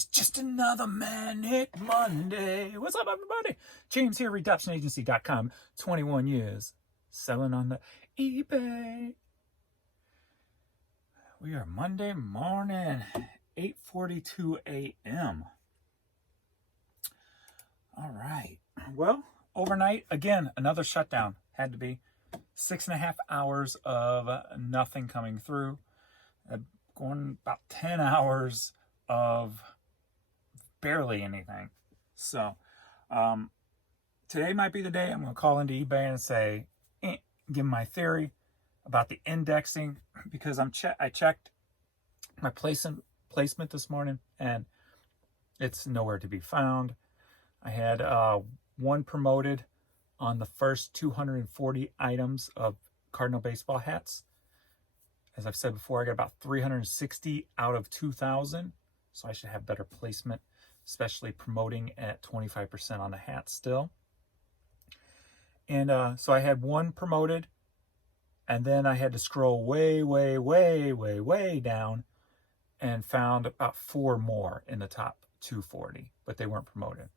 It's just another Manic Monday. What's up, everybody? James here, RedemptionAgency.com. 21 years selling on the eBay. We are Monday morning, 8:42 a.m. All right. Well, overnight, again, another shutdown. Had to be 6.5 hours of nothing coming through. Going about 10 hours of barely anything. So today might be the day I'm going to call into eBay and say, give my theory about the indexing, because I checked my placement this morning and it's nowhere to be found. I had one promoted on the first 240 items of Cardinal baseball hats. As I've said before, I got about 360 out of 2,000, so I should have better placement, especially promoting at 25% on the hat still. And so I had one promoted, and then I had to scroll way down and found about 4 more in the top 240, but they weren't promoted.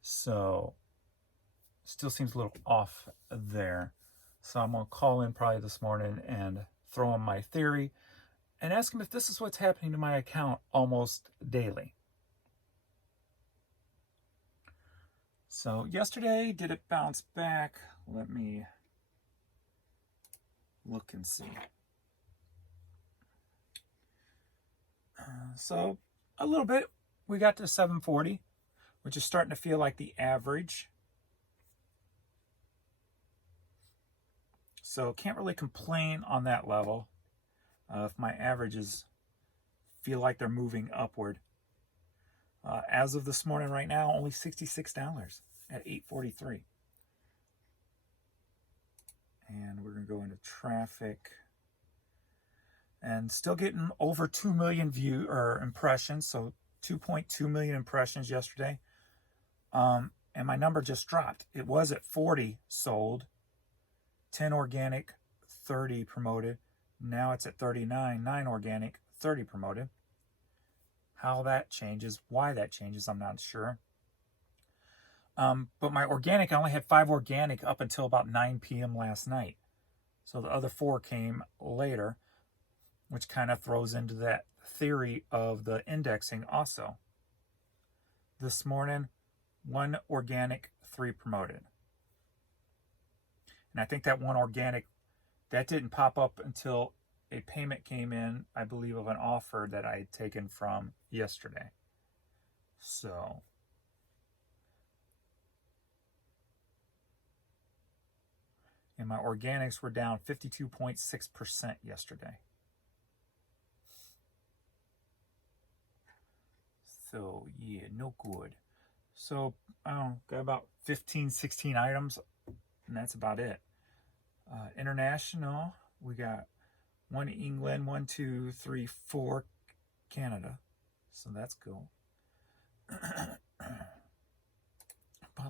So still seems a little off there. So I'm going to call in probably this morning and throw in my theory and ask him if this is what's happening to my account almost daily. So yesterday, did it bounce back? Let me look and see. So a little bit, we got to 740, which is starting to feel like the average. So can't really complain on that level if my averages feel like they're moving upward. As of this morning right now, only $66 at 8:43. And we're going to go into traffic. And still getting over 2 million impressions, so 2.2 million impressions yesterday. And my number just dropped. It was at 40 sold, 10 organic, 30 promoted. Now it's at 39, 9 organic, 30 promoted. How that changes, why that changes, I'm not sure. But my organic, I only had 5 organic up until about 9 p.m. last night. So the other 4 came later, which kind of throws into that theory of the indexing also. This morning, 1 organic, 3 promoted. And I think that 1 organic, that didn't pop up until a payment came in, I believe, of an offer that I had taken from yesterday. So and my organics were down 52.6% yesterday. So yeah, no good. So I don't know, got about 15, 16 items, and that's about it. International, we got 1 England, 1, 2, 3, 4 Canada. So that's cool. But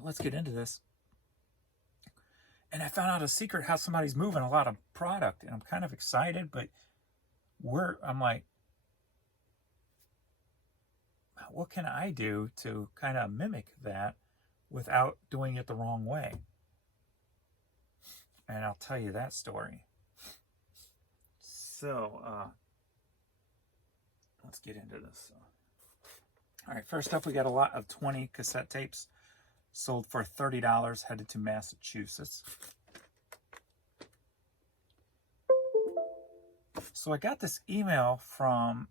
let's get into this. And I found out a secret how somebody's moving a lot of product, and I'm kind of excited, but I'm like, what can I do to kind of mimic that without doing it the wrong way? And I'll tell you that story. So let's get into this. All right, first up, we got a lot of 20 cassette tapes sold for $30, headed to Massachusetts. So I got this email from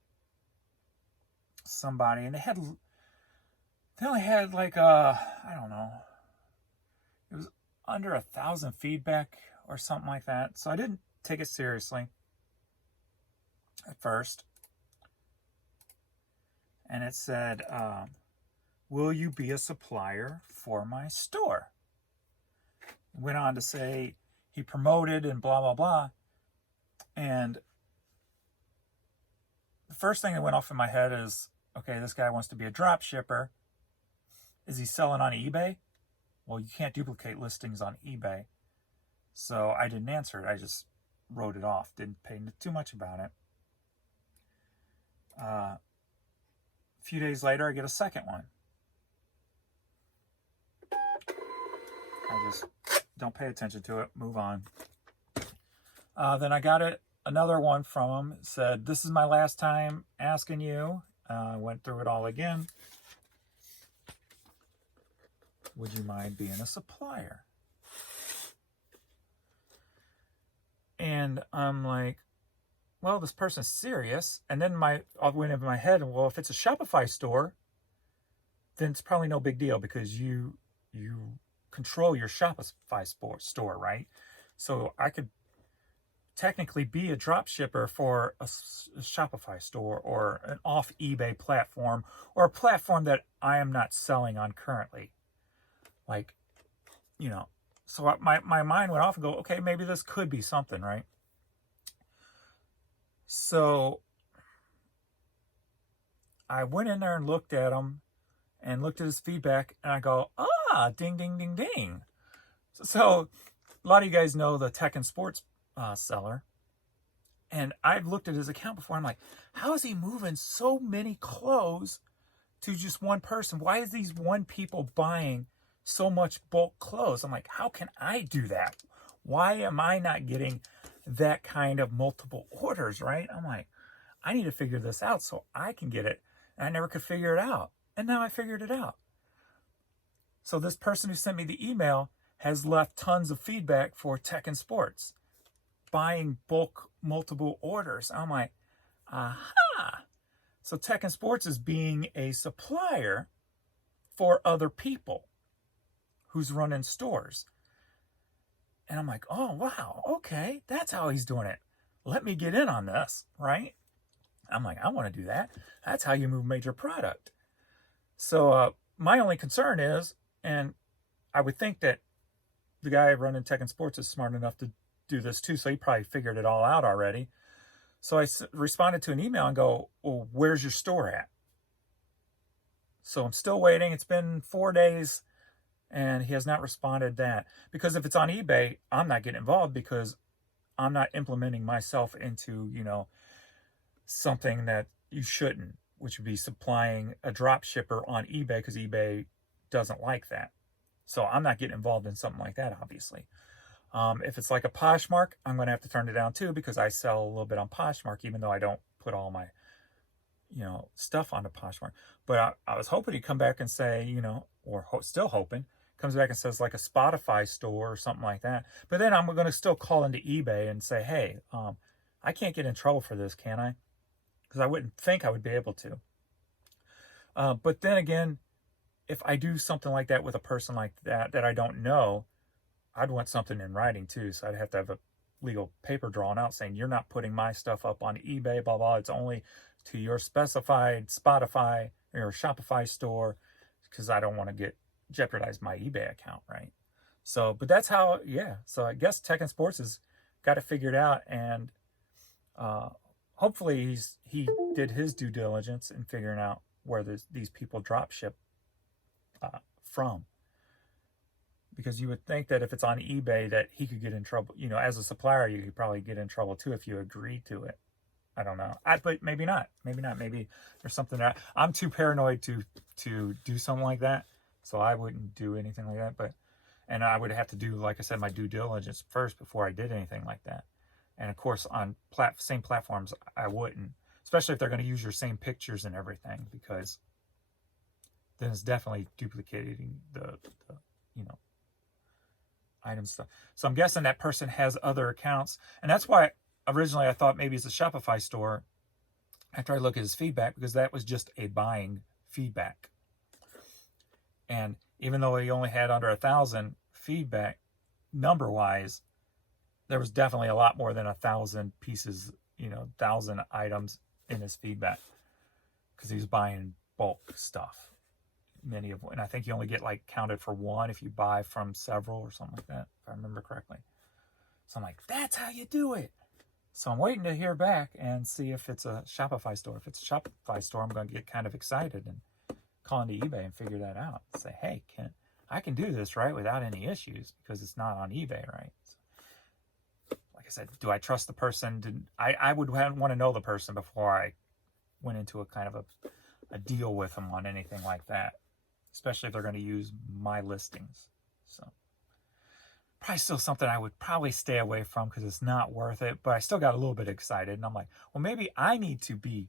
somebody, and they only had like I don't know, it was under 1,000 feedback or something like that. So I didn't take it seriously at first. And it said, will you be a supplier for my store? It went on to say he promoted and blah, blah, blah. And the first thing that went off in my head is, okay, this guy wants to be a drop shipper. Is he selling on eBay? Well, you can't duplicate listings on eBay. So I didn't answer it. I just wrote it off. Didn't pay too much about it. few days later, I get a second one. I just don't pay attention to it, move on. Then I got another one from him. It said, "This is my last time asking you." I went through it all again. "Would you mind being a supplier?" And I'm like, well, this person's serious. And then I went into my head, well, if it's a Shopify store, then it's probably no big deal because you control your Shopify store, right? So I could technically be a drop shipper for a Shopify store or an off eBay platform or a platform that I am not selling on currently. Like, you know, so my mind went off and go, okay, maybe this could be something, right? So I went in there and looked at him and looked at his feedback, and I go, ding, ding, ding, ding. So a lot of you guys know the Tech and Sports seller, and I've looked at his account before. I'm like, how is he moving so many clothes to just one person? Why is these one people buying so much bulk clothes? I'm like, how can I do that? Why am I not getting that kind of multiple orders, right? I'm like, I need to figure this out so I can get it. And I never could figure it out. And now I figured it out. So this person who sent me the email has left tons of feedback for Tech and Sports, buying bulk multiple orders. I'm like, aha. So Tech and Sports is being a supplier for other people who's running stores. And I'm like, oh, wow, okay, that's how he's doing it. Let me get in on this, right? I'm like, I want to do that. That's how you move major product. So my only concern is, and I would think that the guy running Tech and Sports is smart enough to do this too, so he probably figured it all out already. So I responded to an email and go, well, where's your store at? So I'm still waiting. It's been 4 days. And he has not responded that. Because if it's on eBay, I'm not getting involved because I'm not implementing myself into, something that you shouldn't, which would be supplying a drop shipper on eBay because eBay doesn't like that. So I'm not getting involved in something like that, obviously. If it's like a Poshmark, I'm going to have to turn it down too because I sell a little bit on Poshmark, even though I don't put all my, stuff onto Poshmark. But I was hoping he'd come back and say, or still hoping, comes back and says like a Spotify store or something like that. But then I'm going to still call into eBay and say, hey, I can't get in trouble for this, can I? Because I wouldn't think I would be able to. But then again, if I do something like that with a person like that I don't know, I'd want something in writing too. So I'd have to have a legal paper drawn out saying you're not putting my stuff up on eBay, blah, blah. It's only to your specified Spotify or Shopify store because I don't want to jeopardize my eBay account, right? So, but that's how, so I guess Tech and Sports has got it figured out, and hopefully he did his due diligence in figuring out where these people drop ship from, because you would think that if it's on eBay that he could get in trouble. As a supplier, you could probably get in trouble too if you agreed to it. I don't know. But maybe not. Maybe there's something that I'm too paranoid to do something like that. So I wouldn't do anything like that. And I would have to do, like I said, my due diligence first before I did anything like that. And of course, on same platforms, I wouldn't, especially if they're going to use your same pictures and everything, because then it's definitely duplicating the item stuff. So I'm guessing that person has other accounts, and that's why originally I thought maybe it's a Shopify store after I look at his feedback, because that was just a buying feedback. And even though he only had under 1,000 feedback number wise, there was definitely a lot more than 1,000 pieces, 1,000 items in his feedback, because he was buying bulk stuff. And I think you only get counted for one if you buy from several or something like that, if I remember correctly. So I'm like, that's how you do it. So I'm waiting to hear back and see if it's a Shopify store. If it's a Shopify store, I'm going to get kind of excited and call into eBay and figure that out. Say, hey, I can do this, right, without any issues because it's not on eBay, right? So, like I said, do I trust the person? I would want to know the person before I went into a kind of a deal with them on anything like that, especially if they're going to use my listings. So probably still something I would probably stay away from because it's not worth it, but I still got a little bit excited, and I'm like, well, maybe I need to be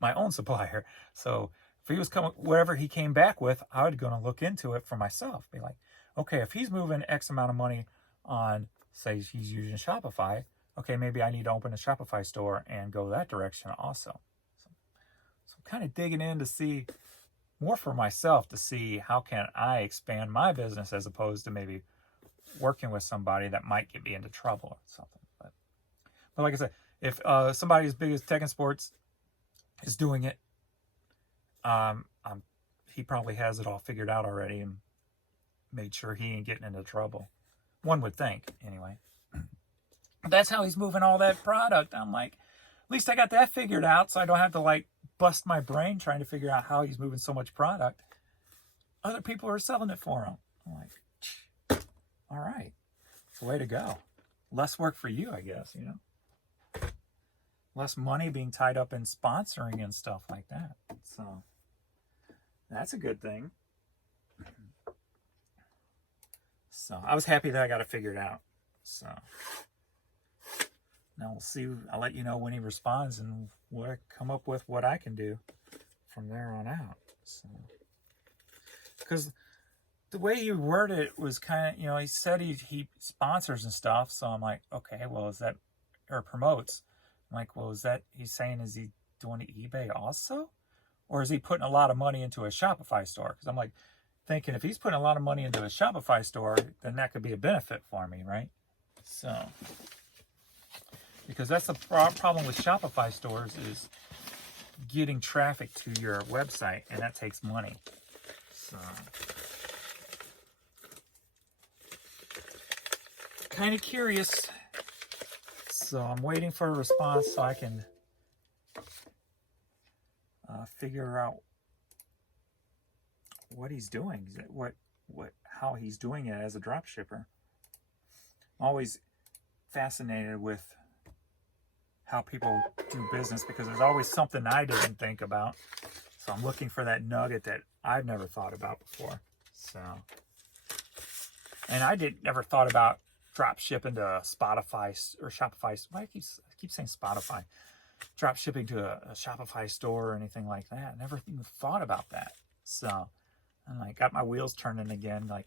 my own supplier. So if he was coming, whatever he came back with, I would go and look into it for myself. Be like, okay, if he's moving X amount of money on, say he's using Shopify, okay, maybe I need to open a Shopify store and go that direction also. So I'm kind of digging in to see more for myself to see how can I expand my business as opposed to maybe working with somebody that might get me into trouble or something. But like I said, if somebody as big as Tech and Sports is doing it, he probably has it all figured out already and made sure he ain't getting into trouble. One would think, anyway. That's how he's moving all that product. I'm like, at least I got that figured out, so I don't have to like bust my brain trying to figure out how he's moving so much product. Other people are selling it for him. I'm like, all right, it's the way to go. Less work for you, I guess, you know. Less money being tied up in sponsoring and stuff like that. So that's a good thing. So I was happy that I got it figured out. So now we'll see. I'll let you know when he responds and what I come up with, what I can do from there on out. So, because the way you worded it was kind of, you know, he said he sponsors and stuff. So I'm like, okay, well, is that, or promotes? I'm like, well, is that, he's saying, is he doing eBay also? Or is he putting a lot of money into a Shopify store? Because I'm like thinking if he's putting a lot of money into a Shopify store, then that could be a benefit for me, right? So, because that's the problem with Shopify stores is getting traffic to your website, and that takes money. So, kind of curious. So I'm waiting for a response so I can figure out what he's doing, how he's doing it as a drop shipper. I'm always fascinated with how people do business because there's always something I didn't think about. So I'm looking for that nugget that I've never thought about before. So, and I never thought about drop shipping to Spotify or Shopify. Why I keep saying Spotify? Drop shipping to a Shopify store or anything like that. I never even thought about that. So I'm like, got my wheels turning again. Like,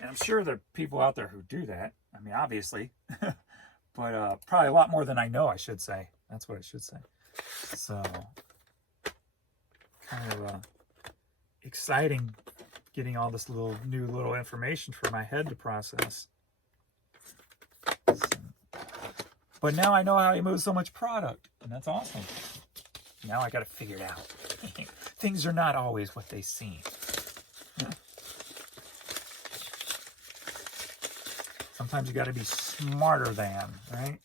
And I'm sure there are people out there who do that. I mean, obviously, but probably a lot more than I know. I should say. That's what I should say. So kind of exciting getting all this new little information for my head to process. So, but now I know how he moves so much product, and that's awesome. Now I got to figure it out. Things are not always what they seem. Sometimes you got to be smarter than, right?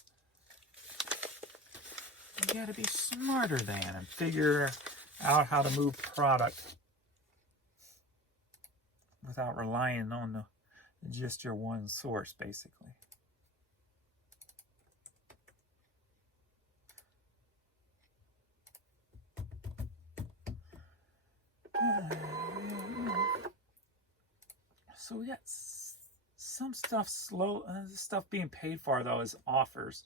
You got to be smarter than and figure out how to move product without relying on just your one source, basically. So we got some stuff slow. Stuff being paid for though is offers.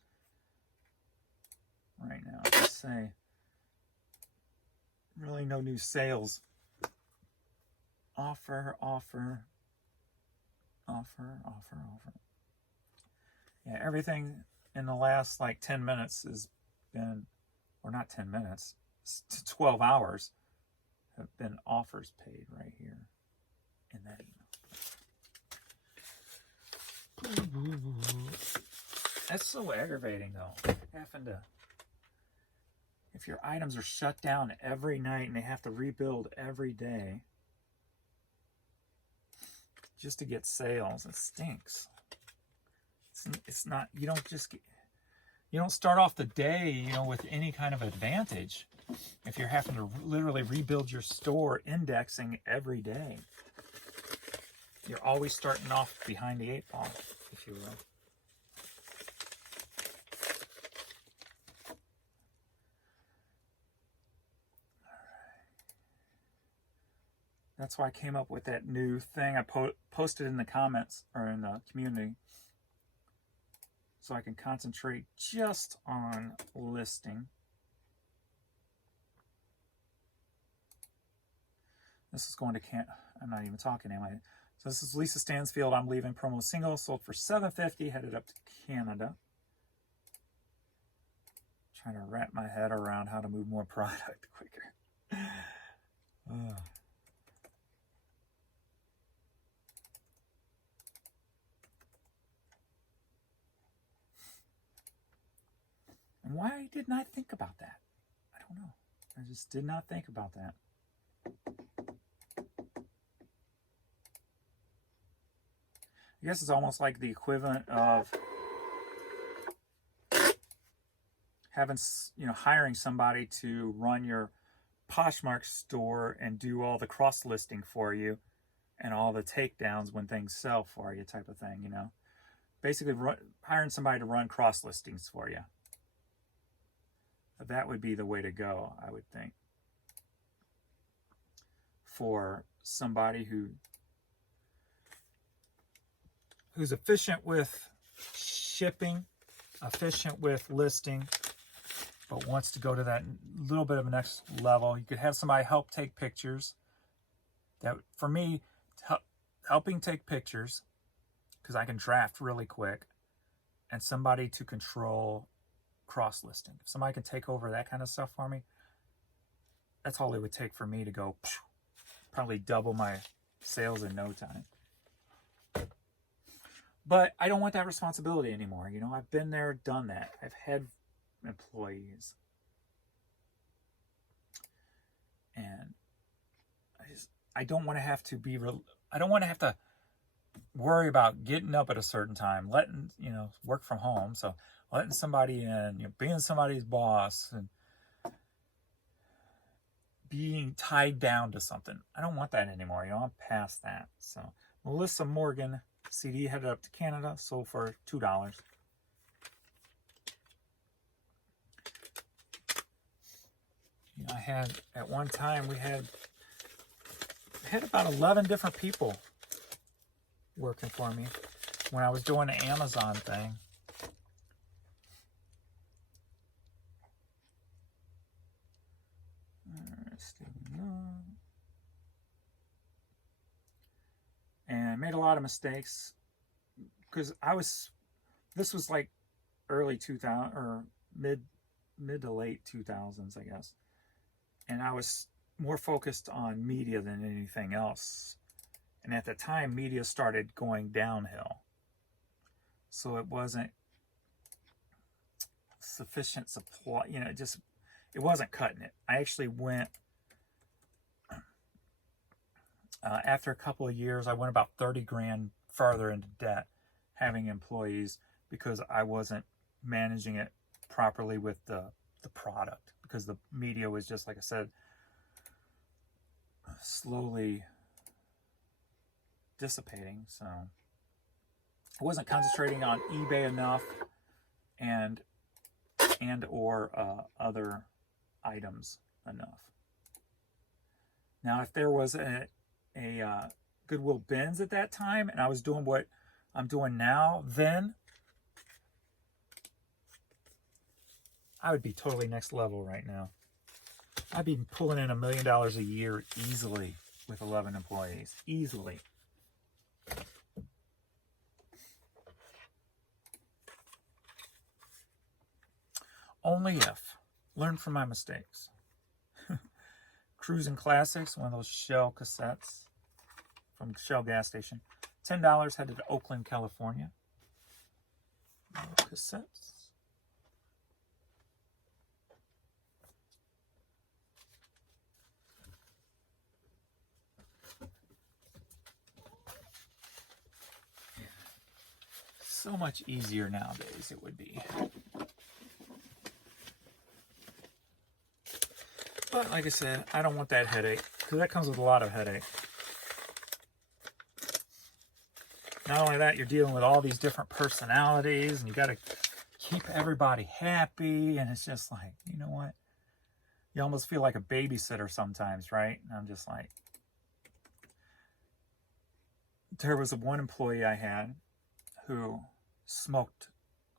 Right now, let's say really no new sales. Offer. Yeah, everything in the last like 10 minutes has been, or not 10 minutes, 12 hours have been offers paid right here in that email. That's so aggravating though. Having to, if your items are shut down every night and they have to rebuild every day just to get sales, it stinks. It's not, you don't start off the day, with any kind of advantage if you're having to literally rebuild your store indexing every day. You're always starting off behind the 8 ball, if you will. That's why I came up with that new thing. I posted in the comments or in the community, so I can concentrate just on listing. This is going to I'm not even talking anyway. So this is Lisa Stansfield. I'm leaving promo single, sold for $750, headed up to Canada. Trying to wrap my head around how to move more product quicker. And why didn't I think about that? I don't know. I just did not think about that. I guess it's almost like the equivalent of having, hiring somebody to run your Poshmark store and do all the cross listing for you and all the takedowns when things sell for you type of thing, Basically hiring somebody to run cross listings for you. That would be the way to go, I would think. For somebody who's efficient with shipping, efficient with listing, but wants to go to that little bit of a next level. You could have somebody help take pictures. That, for me, helping take pictures, because I can draft really quick, and somebody to control cross-listing. If somebody can take over that kind of stuff for me, that's all it would take for me to go probably double my sales in no time. But I don't want that responsibility anymore. I've been there, done that. I've had employees. And I don't want to have to I don't want to have to worry about getting up at a certain time, letting, work from home. So letting somebody in, being somebody's boss and being tied down to something. I don't want that anymore. I'm past that. So Melissa Morgan CD headed up to Canada, sold for $2. I had, at one time, we had about 11 different people working for me when I was doing the Amazon thing. And made a lot of mistakes because this was like early 2000 or mid to late 2000s, I guess. And I was more focused on media than anything else. And at the time, media started going downhill. So it wasn't sufficient supply, it wasn't cutting it. I actually went, after a couple of years, I went about 30 grand farther into debt having employees because I wasn't managing it properly with the product, because the media was just, like I said, slowly dissipating. So I wasn't concentrating on eBay enough and or other items enough. Now, if there was a Goodwill Bins at that time and I was doing what I'm doing now, then I would be totally next level right now. I'd be pulling in $1 million a year easily with 11 employees. Easily. Only if. Learn from my mistakes. Cruising Classics, one of those Shell cassettes from Shell gas station. $10, headed to Oakland, California. Cassettes. So much easier nowadays it would be. But like I said, I don't want that headache, because that comes with a lot of headache. Not only that, you're dealing with all these different personalities, and you got to keep everybody happy, and it's just like, you know what? You almost feel like a babysitter sometimes, right? And I'm just like, there was one employee I had who smoked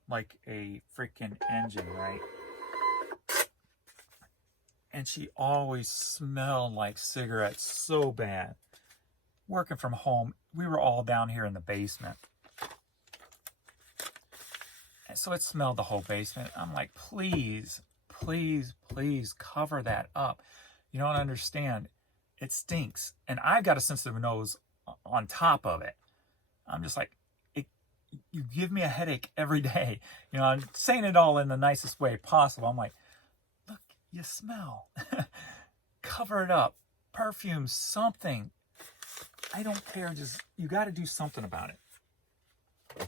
like a freaking engine, right? And she always smelled like cigarettes so bad. Working from home, we were all down here in the basement. And so it smelled the whole basement. I'm like, please, please, please cover that up. You don't understand. It stinks. And I've got a sensitive nose on top of it. I'm just like, you give me a headache every day. You know, I'm saying it all in the nicest way possible. I'm like, look, you smell. Cover it up. Perfume, something. I don't care. Just, you got to do something about it.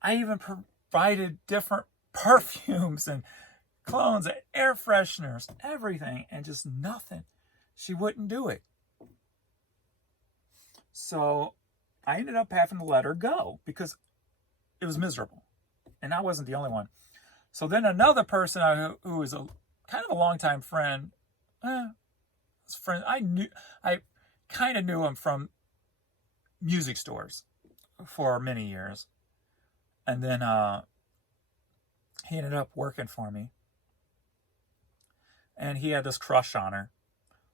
I even provided different perfumes and clones and air fresheners, everything, and just nothing. She wouldn't do it. So I ended up having to let her go because it was miserable. And I wasn't the only one. So then another person who was kind of a longtime friend, I kind of knew him from music stores for many years. And then he ended up working for me. And he had this crush on her.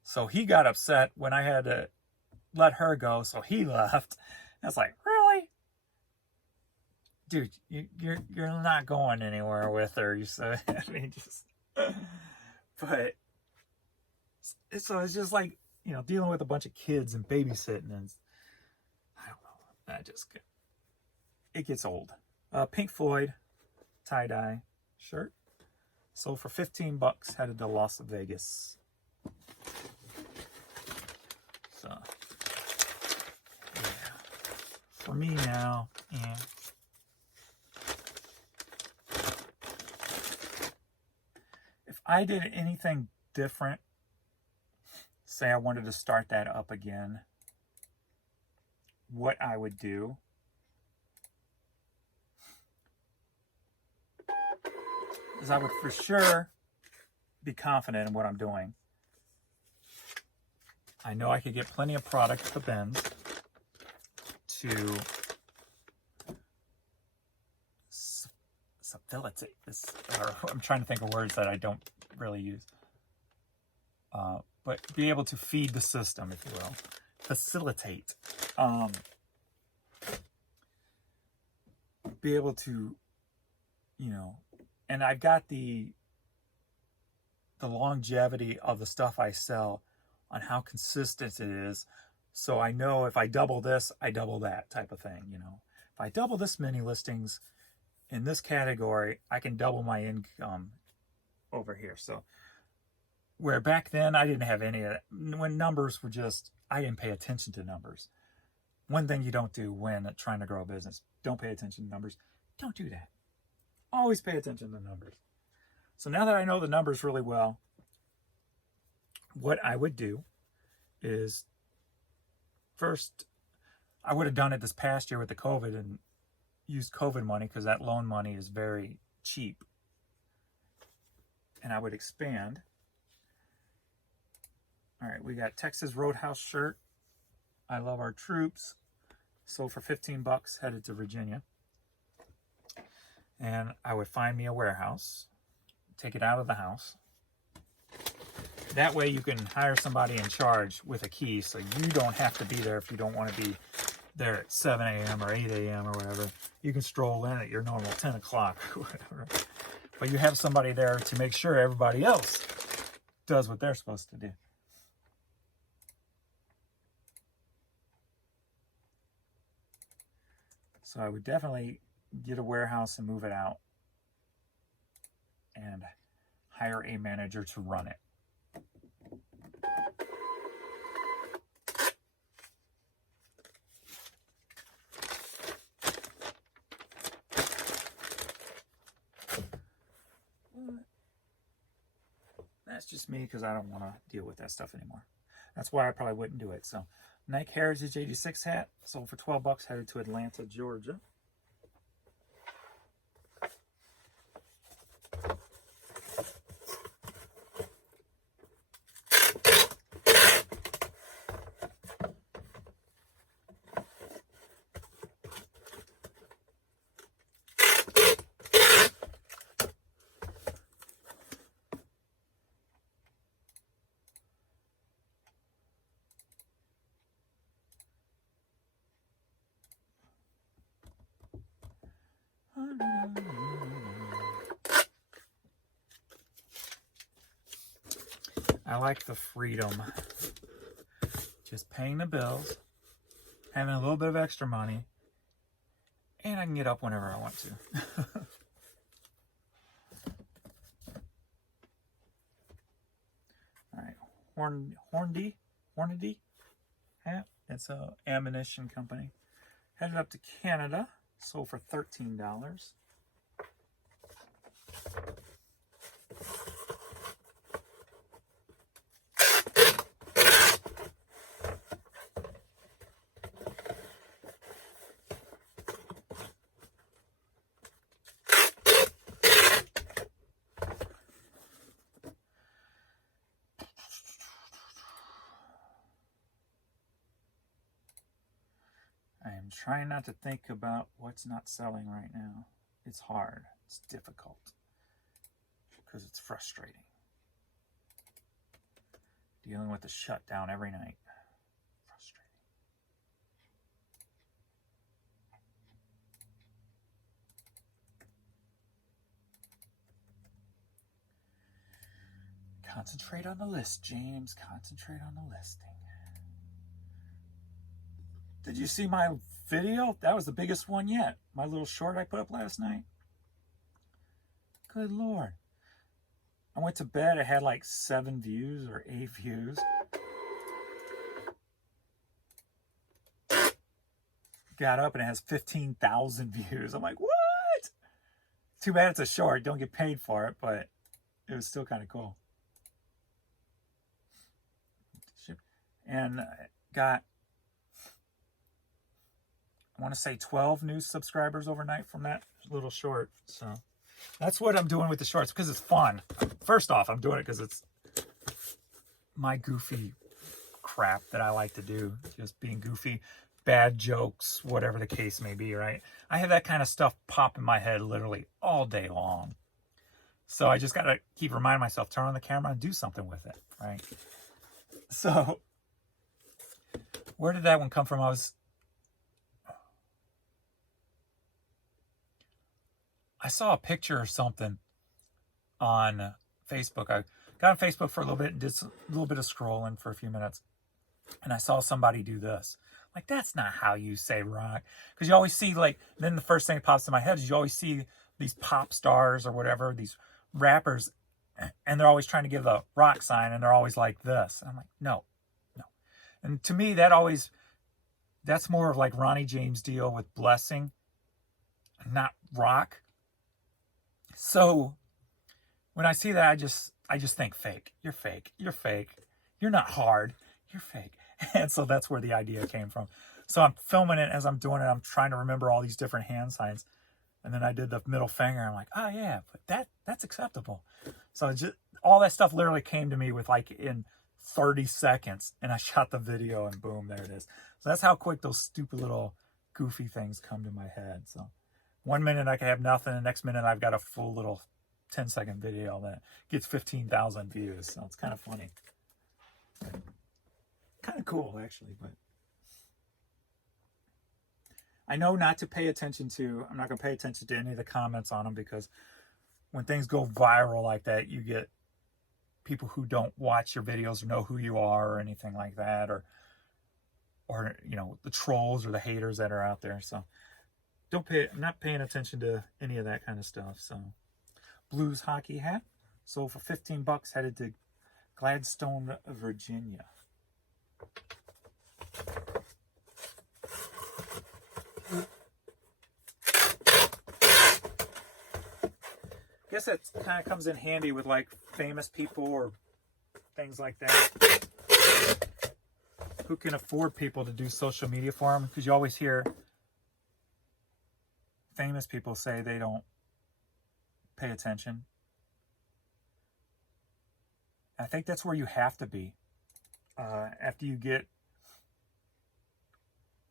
So he got upset when I had to let her go, so he left. I was like, really? Dude, you're not going anywhere with her. You said, I mean, just, but so it's just like, you know, dealing with a bunch of kids and babysitting, and I don't know, it gets old. Pink Floyd tie-dye shirt. Sold for $15, headed to Las Vegas. So, yeah. For me now, yeah. If I did anything different, say I wanted to start that up again, what I would do is I would for sure be confident in what I'm doing. I know I could get plenty of product to Ben's to facilitate this, or I'm trying to think of words that I don't really use. But be able to feed the system, if you will. Facilitate. Be able to, you know, and I've got the longevity of the stuff I sell on how consistent it is. So I know if I double this, I double that type of thing, you know. If I double this many listings in this category, I can double my income over here. So where back then I didn't have any of that. When numbers were just, I didn't pay attention to numbers. One thing you don't do when trying to grow a business, don't pay attention to numbers. Don't do that. Always pay attention to numbers. So now that I know the numbers really well, what I would do is, first, I would have done it this past year with the COVID and used COVID money because that loan money is very cheap. And I would expand. All right, we got Texas Roadhouse shirt. I love our troops. Sold for $15, headed to Virginia. And I would find me a warehouse, take it out of the house. That way you can hire somebody in charge with a key, so you don't have to be there if you don't want to be there at 7 a.m. or 8 a.m. or whatever. You can stroll in at your normal 10 o'clock or whatever. But you have somebody there to make sure everybody else does what they're supposed to do. So I would definitely get a warehouse and move it out and hire a manager to run it. That's just me because I don't want to deal with that stuff anymore. That's why I probably wouldn't do it. So Nike Heritage 86 hat sold for $12, headed to Atlanta, Georgia. I like the freedom. Just paying the bills, having a little bit of extra money, and I can get up whenever I want to. All right, Hornady hat. It's a ammunition company. Headed up to Canada. Sold for $13. I am trying not to think about what's not selling right now. It's hard. It's difficult. Because it's frustrating. Dealing with the shutdown every night. Frustrating. Concentrate on the list, James. Concentrate on the listing. Did you see my video? That was the biggest one yet. My little short I put up last night. Good Lord. I went to bed. It had like 7 views or 8 views. Got up and it has 15,000 views. I'm like, what? Too bad it's a short. Don't get paid for it, but it was still kind of cool. And got, I want to say 12 new subscribers overnight from that little short. So that's what I'm doing with the shorts, because it's fun. First off, I'm doing it because it's my goofy crap that I like to do. Just being goofy, bad jokes, whatever the case may be, right? I have that kind of stuff pop in my head literally all day long. So I just got to keep reminding myself, turn on the camera and do something with it, right? So where did that one come from? I saw a picture or something on Facebook. I got on Facebook for a little bit and did a little bit of scrolling for a few minutes. And I saw somebody do this. Like, that's not how you say rock. Because you always see, like, then the first thing that pops in my head is you always see these pop stars or whatever, these rappers, and they're always trying to give the rock sign, and they're always like this. And I'm like, no. And to me, that's more of like Ronnie James' deal with blessing, not rock. So when I see that, I just think fake. You're fake. You're fake. You're not hard. You're fake. And so that's where the idea came from. So I'm filming it as I'm doing it. I'm trying to remember all these different hand signs. And then I did the middle finger. I'm like, oh yeah, but that's acceptable. So all that stuff literally came to me with like in 30 seconds, and I shot the video, and boom, there it is. So that's how quick those stupid little goofy things come to my head. So 1 minute I can have nothing, the next minute I've got a full little 10-second video that gets 15,000 views. So it's kind of funny. Kind of cool, actually, but I know not to pay attention to, I'm not going to pay attention to any of the comments on them, because when things go viral like that, you get people who don't watch your videos or know who you are or anything like that, or you know, the trolls or the haters that are out there. So I'm not paying attention to any of that kind of stuff. So Blues hockey hat sold for $15, headed to Gladstone, Virginia. I guess that kind of comes in handy with like famous people or things like that who can afford people to do social media for them, because you always hear famous people say they don't pay attention. I think that's where you have to be after you get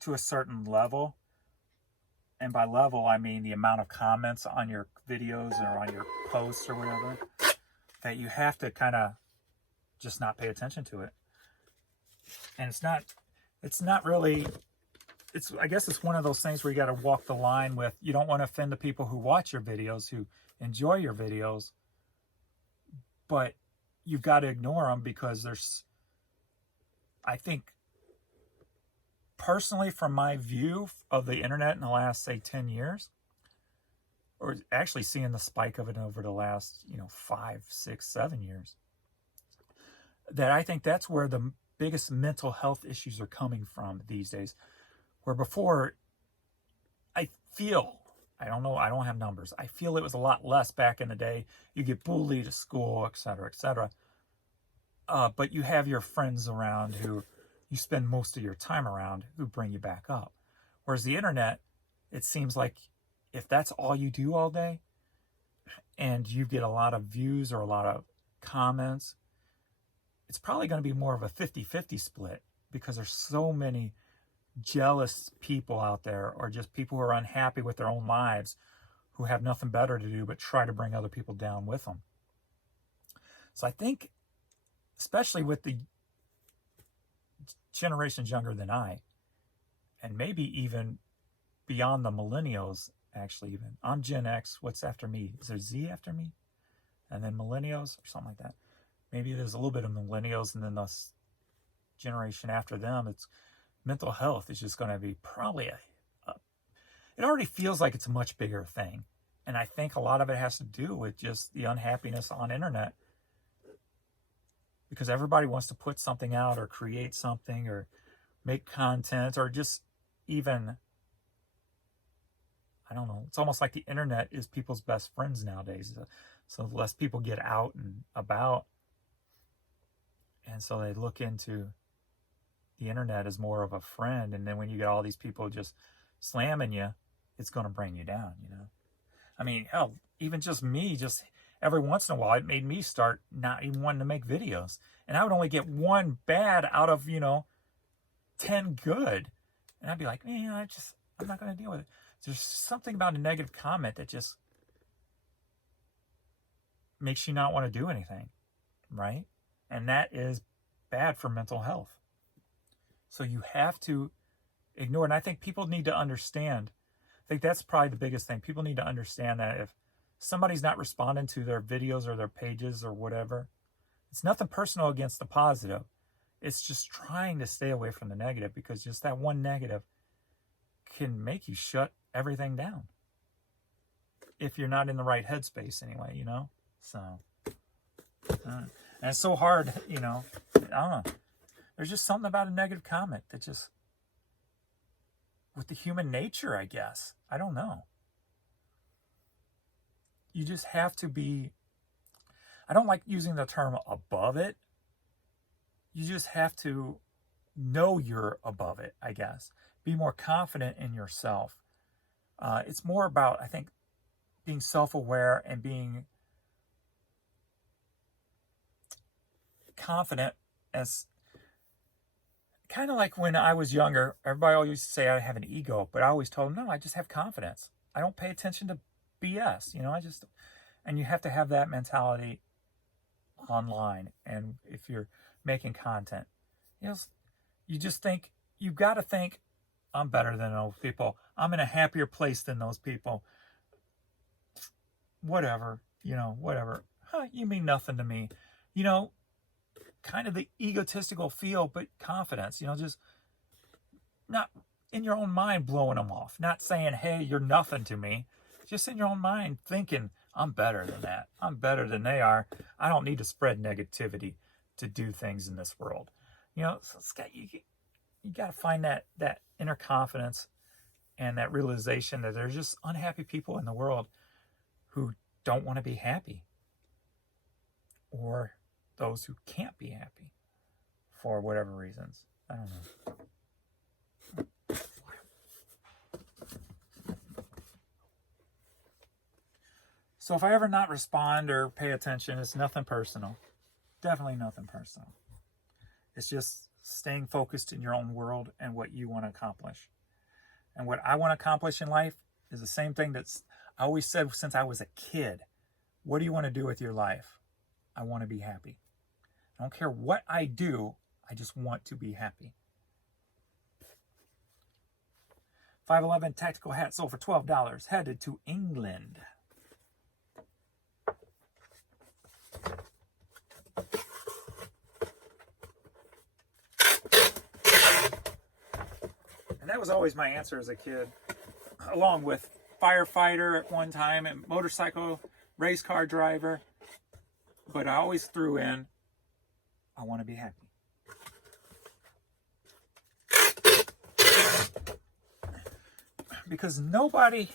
to a certain level. And by level, I mean the amount of comments on your videos or on your posts or whatever, that you have to kind of just not pay attention to it. And it's not really I guess it's one of those things where you got to walk the line with, you don't want to offend the people who watch your videos, who enjoy your videos, but you've got to ignore them because I think, personally, from my view of the internet in the last, say, 10 years, or actually seeing the spike of it over the last, 5, 6, 7 years, that I think that's where the biggest mental health issues are coming from these days. Where before, I feel, I don't know, I don't have numbers, I feel it was a lot less back in the day. You get bullied at school, etc., etc. But you have your friends around who you spend most of your time around who bring you back up. Whereas the internet, it seems like if that's all you do all day and you get a lot of views or a lot of comments, it's probably going to be more of a 50-50 split, because there's so many jealous people out there, or just people who are unhappy with their own lives, who have nothing better to do but try to bring other people down with them. So I think, especially with the generations younger than I, and maybe even beyond the millennials, actually, even. I'm Gen X. What's after me? Is there Z after me? And then millennials or something like that. Maybe there's a little bit of millennials, and then the generation after them, it's mental health is just going to be probably it already feels like it's a much bigger thing. And I think a lot of it has to do with just the unhappiness on internet, because everybody wants to put something out or create something or make content, or just even, I don't know, it's almost like the internet is people's best friends nowadays. So the less people get out and about, and so they look into the internet as more of a friend. And then when you get all these people just slamming you, it's going to bring you down, I mean, hell, even just me, just every once in a while, it made me start not even wanting to make videos. And I would only get one bad out of, 10 good. And I'd be like, man, I'm not going to deal with it. There's something about a negative comment that just makes you not want to do anything, right? And that is bad for mental health. So you have to ignore. And I think people need to understand. I think that's probably the biggest thing. People need to understand that if somebody's not responding to their videos or their pages or whatever, it's nothing personal against the positive. It's just trying to stay away from the negative, because just that one negative can make you shut everything down. If you're not in the right headspace anyway, So, and it's so hard, I don't know. There's just something about a negative comment that just, with the human nature, I guess. I don't know. You just have to be, I don't like using the term above it. You just have to know you're above it, I guess. Be more confident in yourself. It's more about, I think, being self-aware and being confident, as kind of like when I was younger. Everybody always used to say I have an ego, but I always told them, no, I just have confidence. I don't pay attention to BS, and you have to have that mentality online. And if you're making content, you just think, you've got to think, I'm better than those people. I'm in a happier place than those people. Whatever, whatever. You mean nothing to me. Kind of the egotistical feel, but confidence, just not in your own mind blowing them off. Not saying, hey, you're nothing to me. Just in your own mind thinking, I'm better than that. I'm better than they are. I don't need to spread negativity to do things in this world. So you got to find that inner confidence and that realization that there's just unhappy people in the world who don't want to be happy, or those who can't be happy for whatever reasons. I don't know. So if I ever not respond or pay attention, it's nothing personal. Definitely nothing personal. It's just staying focused in your own world and what you want to accomplish. And what I want to accomplish in life is the same thing that's I always said since I was a kid. What do you want to do with your life? I want to be happy. I don't care what I do. I just want to be happy. 511 tactical hat sold for $12. Headed to England. And that was always my answer as a kid, along with firefighter at one time and motorcycle race car driver. But I always threw in, I want to be happy. Because nobody,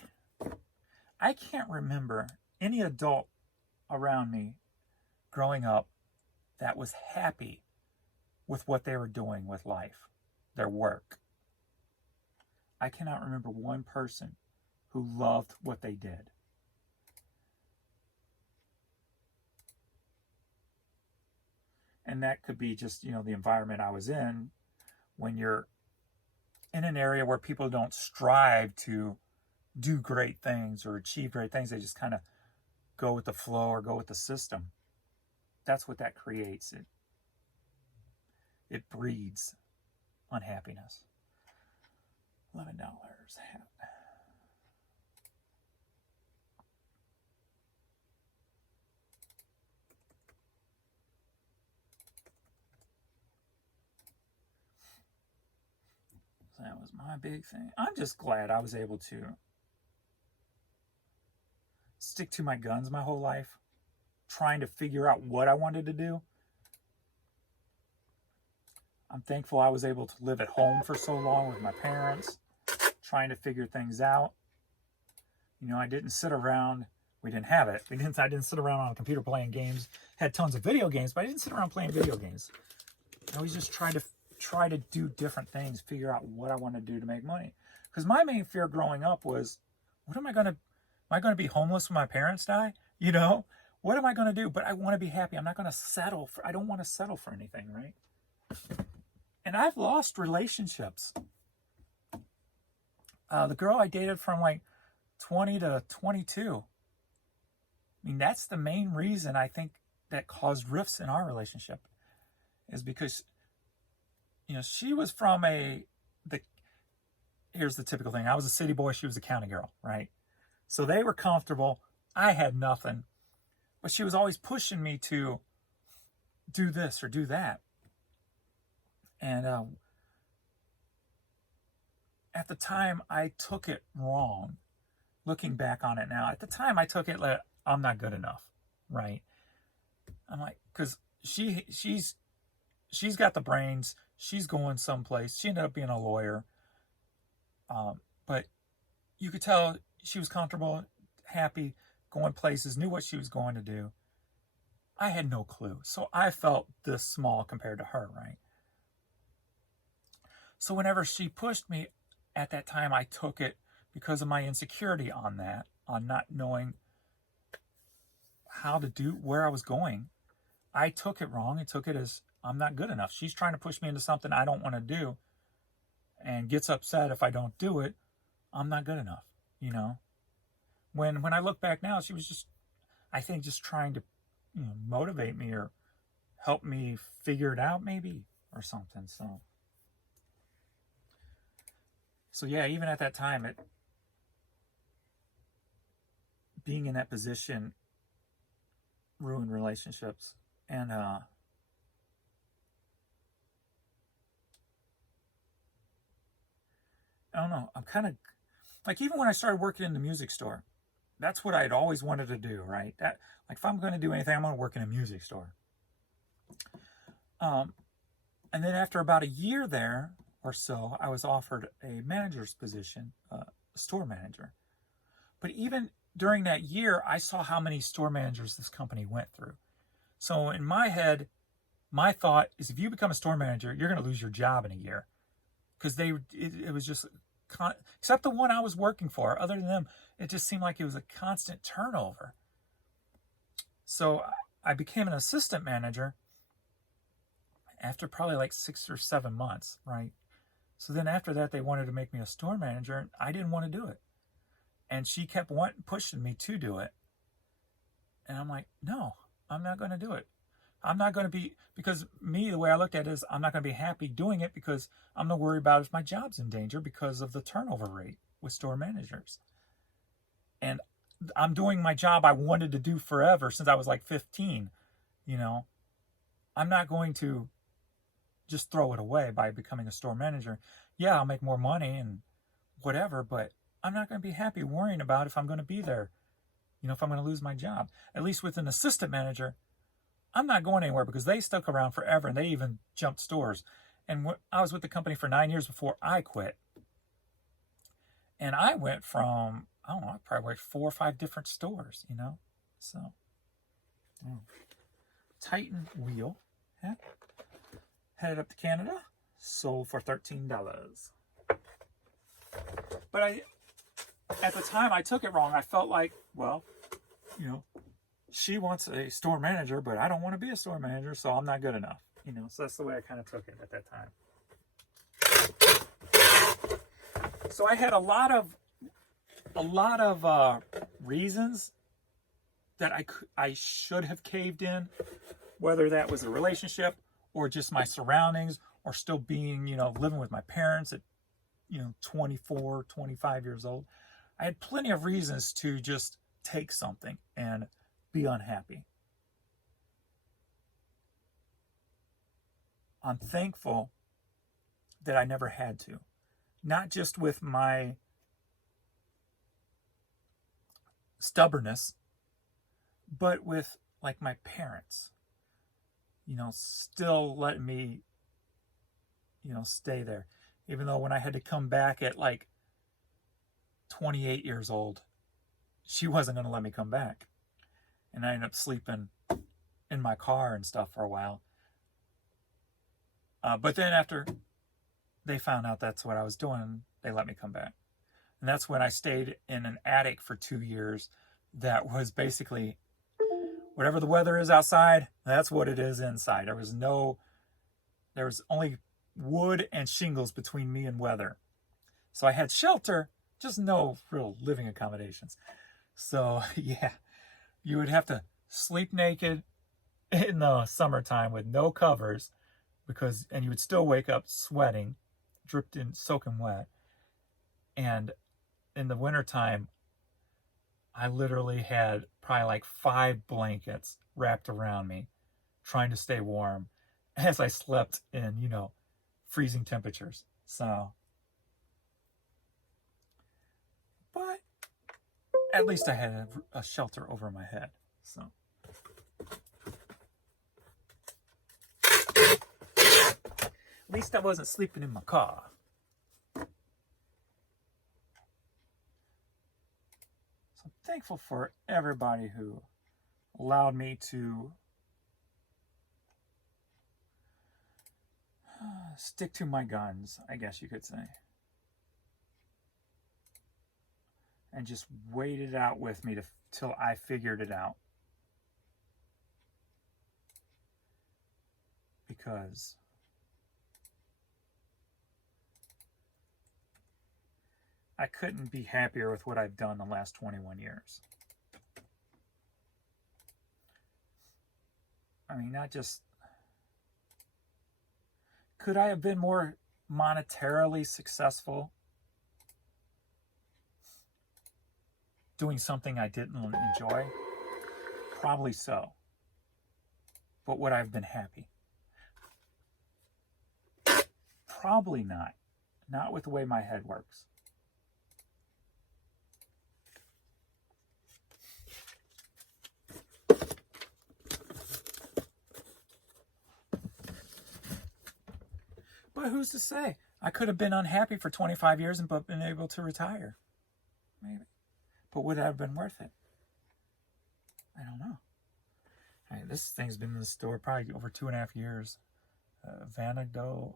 I can't remember any adult around me growing up that was happy with what they were doing with life, their work. I cannot remember one person who loved what they did. And that could be just, the environment I was in. When you're in an area where people don't strive to do great things or achieve great things, they just kind of go with the flow or go with the system. That's what that creates. It breeds unhappiness. $11 hat. So that was my big thing. I'm just glad I was able to stick to my guns my whole life, trying to figure out what I wanted to do. I'm thankful I was able to live at home for so long with my parents, trying to figure things out. I didn't sit around. We didn't have it. I didn't sit around on a computer playing games. Had tons of video games, but I didn't sit around playing video games. I always just try to do different things, figure out what I want to do to make money. Because my main fear growing up was, am I going to be homeless when my parents die? What am I going to do? But I want to be happy. I'm not going to settle I don't want to settle for anything, right? And I've lost relationships. The girl I dated from like 20 to 22. That's the main reason I think that caused rifts in our relationship, is because, she was from here's the typical thing. I was a city boy. She was a county girl, right? So they were comfortable. I had nothing, but she was always pushing me to do this or do that. And at the time, I took it wrong. Looking back on it now, at the time, I took it like, I'm not good enough, right? I'm like, because she's got the brains. She's going someplace. She ended up being a lawyer. But you could tell she was comfortable, happy, going places, knew what she was going to do. I had no clue. So I felt this small compared to her, right? So whenever she pushed me at that time, I took it because of my insecurity on that, on not knowing how to do, where I was going. I took it wrong and took it as, I'm not good enough. She's trying to push me into something I don't want to do and gets upset if I don't do it. I'm not good enough, When I look back now, she was just, I think, just trying to motivate me or help me figure it out maybe or something. So yeah, even at that time, being in that position ruined relationships. And I don't know, I'm kind of like, even when I started working in the music store, that's what I'd always wanted to do, right? That, like, if I'm going to do anything, I'm going to work in a music store. And then after about a year there or so, I was offered a manager's position, a store manager. But even during that year, I saw how many store managers this company went through. So in my head, my thought is, if you become a store manager, you're going to lose your job in a year. Because it was just, except the one I was working for, other than them, it just seemed like it was a constant turnover. So I became an assistant manager after probably like 6 or 7 months, right? So then after that, they wanted to make me a store manager, and I didn't want to do it. And she kept pushing me to do it. And I'm like, no, I'm not going to do it. I'm not going to be, because me, the way I looked at it is I'm not going to be happy doing it because I'm not worried about if my job's in danger because of the turnover rate with store managers. And I'm doing my job I wanted to do forever since I was like 15. I'm not going to just throw it away by becoming a store manager. Yeah, I'll make more money and whatever, but I'm not going to be happy worrying about if I'm going to be there, if I'm going to lose my job. At least with an assistant manager, I'm not going anywhere because they stuck around forever and they even jumped stores. And I was with the company for 9 years before I quit. And I went from, I don't know, I probably worked 4 or 5 different stores, So, Titan wheel. Yeah. Headed up to Canada. Sold for $13. But at the time I took it wrong. I felt like, well, she wants a store manager, but I don't want to be a store manager, so I'm not good enough. So that's the way I kind of took it at that time. So I had a lot of reasons that I should have caved in, whether that was a relationship or just my surroundings or still being, living with my parents at, 24, 25 years old. I had plenty of reasons to just take something and be unhappy. I'm thankful that I never had to. Not just with my stubbornness, but with like my parents, still letting me, stay there. Even though when I had to come back at like 28 years old, she wasn't going to let me come back. And I ended up sleeping in my car and stuff for a while. But then after they found out that's what I was doing, they let me come back. And that's when I stayed in an attic for 2 years that was basically whatever the weather is outside, that's what it is inside. There was only wood and shingles between me and weather. So I had shelter, just no real living accommodations. So yeah, you would have to sleep naked in the summertime with no covers and you would still wake up sweating, dripped in, soaking wet. And in the wintertime, I literally had probably like 5 blankets wrapped around me, trying to stay warm as I slept in, freezing temperatures. So, but at least I had a shelter over my head. So, at least I wasn't sleeping in my car. So I'm thankful for everybody who allowed me to stick to my guns, I guess you could say. And just waited it out with me till I figured it out. Because I couldn't be happier with what I've done the last 21 years. I mean, not just... Could I have been more monetarily successful doing something I didn't enjoy? Probably so. But would I have been happy? Probably not. Not with the way my head works. But who's to say? I could have been unhappy for 25 years and been able to retire. Maybe. But would that have been worth it? I don't know. Hey, this thing's been in the store probably over 2.5 years. Vanado,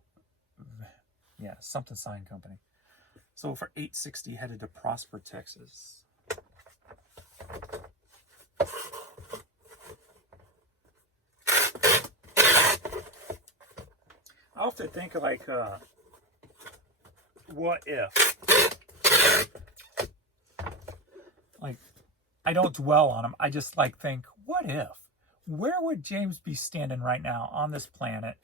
yeah, something sign company. So for $8.60, headed to Prosper, Texas. I often think of like, what if? Like, I don't dwell on them. I just like think, what if? where would James be standing right now on this planet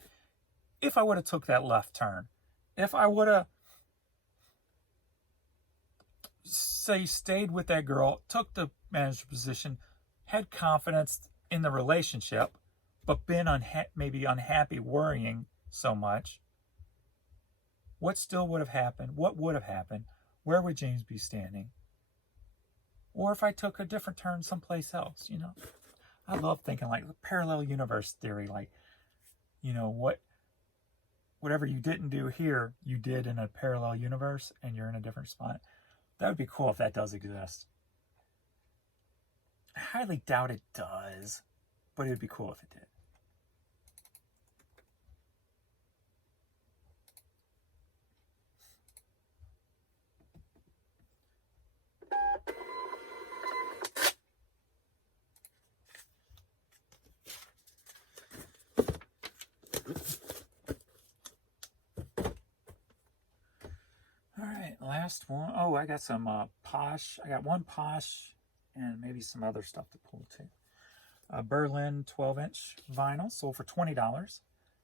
if I would have took that left turn? If I would have, say, stayed with that girl, took the manager position, had confidence in the relationship, but been maybe unhappy, worrying so much, what still would have happened? What would have happened? Where would James be standing? Or if I took a different turn someplace else, you know? I love thinking like the parallel universe theory, like, you know, whatever you didn't do here, you did in a parallel universe and you're in a different spot. That would be cool if that does exist. I highly doubt it does, but it would be cool if it did. All right, last one. Oh, I got some Posh. I got one Posh and maybe some other stuff to pull too. Berlin 12-inch vinyl sold for $20.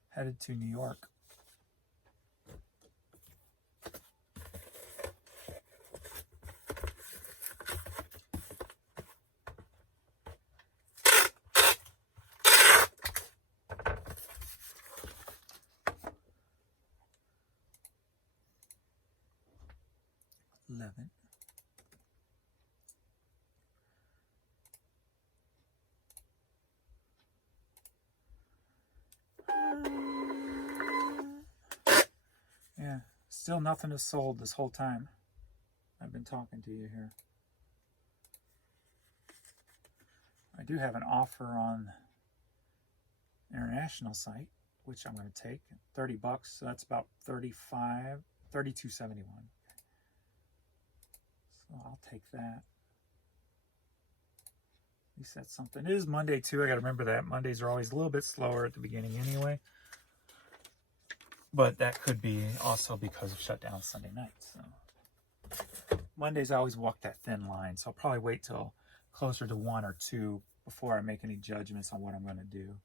Headed to New York. $11. Yeah, still nothing is sold this whole time I've been talking to you here. I do have an offer on international site, which I'm going to take. $30, so that's about $32.71. So I'll take that. At least that's something. It is Monday too. I got to remember that Mondays are always a little bit slower at the beginning anyway. But that could be also because of shutdown Sunday night. So Mondays I always walk that thin line. So I'll probably wait till closer to 1 or 2 before I make any judgments on what I'm going to do.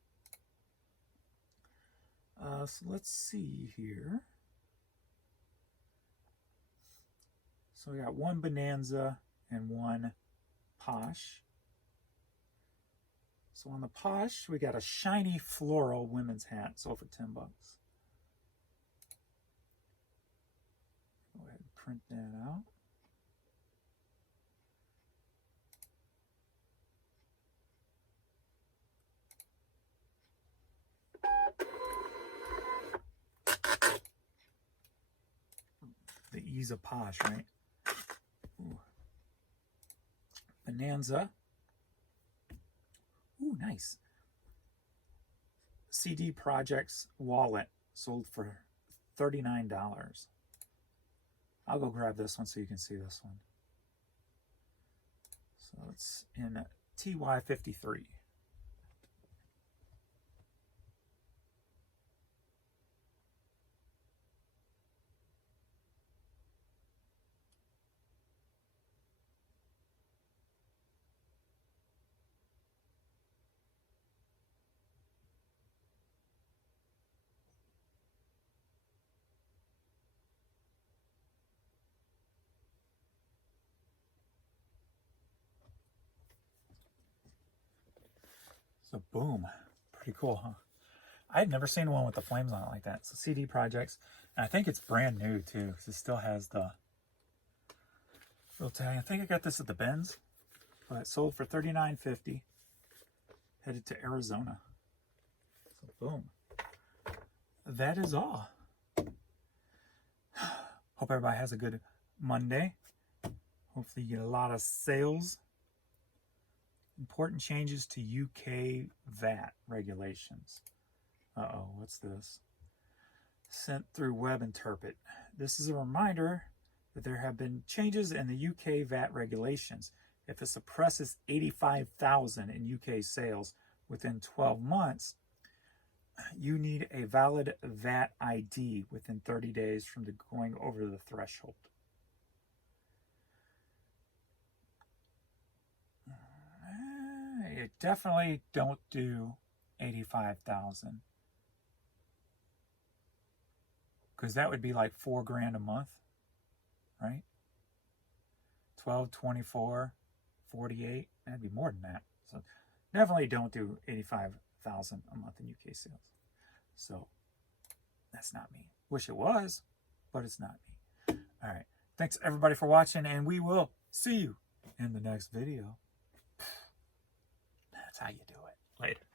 So let's see here. So we got one Bonanza and one Posh. So on the Posh, we got a shiny floral women's hat sold for $10. Go ahead and print that out. The ease of Posh, right? Ooh. Bonanza. Ooh, nice. CD Projects wallet sold for $39. I'll go grab this one so you can see this one. So it's in TY53. So boom, pretty cool, huh? I had never seen one with the flames on it like that. So CD Projects, and I think it's brand new too, because it still has the little tag. I think I got this at the Benz, but it sold for $39.50. Headed to Arizona. So boom, that is all. Hope everybody has a good Monday. Hopefully you get a lot of sales. Important changes to UK VAT regulations. Uh-oh, what's this? Sent through WebInterpret. This is a reminder that there have been changes in the UK VAT regulations. If it suppresses 85,000 in UK sales within 12 months, you need a valid VAT ID within 30 days from going over the threshold. you definitely don't do 85,000. Because that would be like $4,000 a month, right? 12, 24, 48, that'd be more than that. So definitely don't do 85,000 a month in UK sales. So that's not me. Wish it was, but it's not me. All right. Thanks everybody for watching, and we will see you in the next video. That's how you do it. Later.